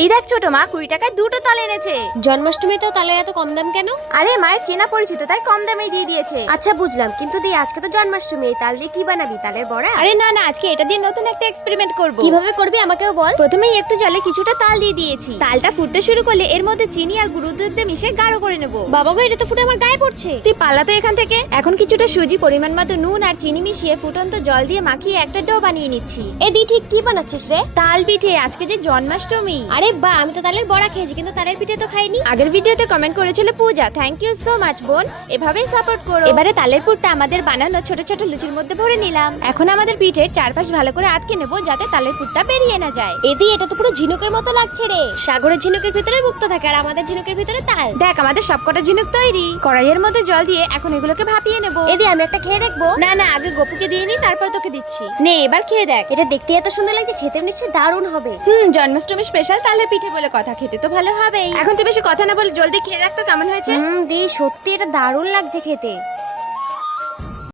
এই দেখ ছোট মা কুড়ি টাকায় দুটো তাল এনেছে। জন্মাষ্টমীতেও তালের এত কম দাম কেন? আরে মায়ের চেনা পরিচিত তাই কম দামে দিয়ে দিয়েছে। আচ্ছা বুঝলাম। কিন্তু দি আজকে তো জন্মাষ্টমী এই তাল দিয়ে কি বানাবি? তালের বড়া? আরে না না আজকে এটা দিয়ে নতুন একটা এক্সপেরিমেন্ট করব। কীভাবে করবি আমাকেও বল। প্রথমেই একটু জলে কিছুটা তাল দিয়ে দিয়েছি। তালটা ফুটতে শুরু করলে এর মধ্যে চিনি আর গুঁড়ো দুধ দিয়ে মিশিয়ে গাঢ় করে নেব। বাবা গো এটা তো ফুটে আমার গায়ে পড়ছে। তুই পালা তো এখান থেকে। এখন কিছুটা সুজি পরিমাণ মতো নুন আর চিনি মিশিয়ে ফুটন্ত জল দিয়ে মাখিয়ে একটা ডো বানিয়ে নিচ্ছি। এ দি ঠিক কি বানাচ্ছিস রে? তাল পিঠে আজকে যে জন্মাষ্টমী। আরে বা, আমি তো তালের বড়া খেয়েছি, কিন্তু তালের পিঠে তো খাইনি। আগের ভিডিওতে কমেন্ট করেছিল Puja thank you so much বোন। এভাবেই সাপোর্ট করো। এবারে তালের পুরটা আমাদের বানানো ছোট ছোট লুচির মধ্যে ভরে নিলাম। এখন আমাদের পিঠের চারপাশ ভালো করে আটকে নেব, যাতে তালের পুরটা বেরিয়ে না যায়। এদি এটা তো পুরো ঝিনুকের মতো লাগছে রে। সাগরের ঝিনুকের ভিতরে মুক্ত থাকে আর আমাদের ঝিনুকের ভিতরে তাল। দেখ, আমাদের সবকটা ঝিনুক তৈরি। কড়াইয়ের মধ্যে জল দিয়ে এখন এগুলোকে ভাপিয়ে নেব। এদি আমি একটা খেয়ে দেখব। না না, আগে গোপুকে দিয়ে নি, তারপর তোকে দিচ্ছি। নে, এবার খেয়ে দেখ। এটা দেখতে এত সুন্দর লাগছে, খেতে নিশ্চয়ই দারুণ হবে। হুম, জন্মাষ্টমী স্পেশাল তালের পিঠে বলে কথা খেতে, তো ভালো হবেই। এখন তো বেশি কথা না বলে জলদি খেয়ে রাখতো কেমন হয়েছে। হুম দি সত্যি এটা দারুণ লাগছে খেতে।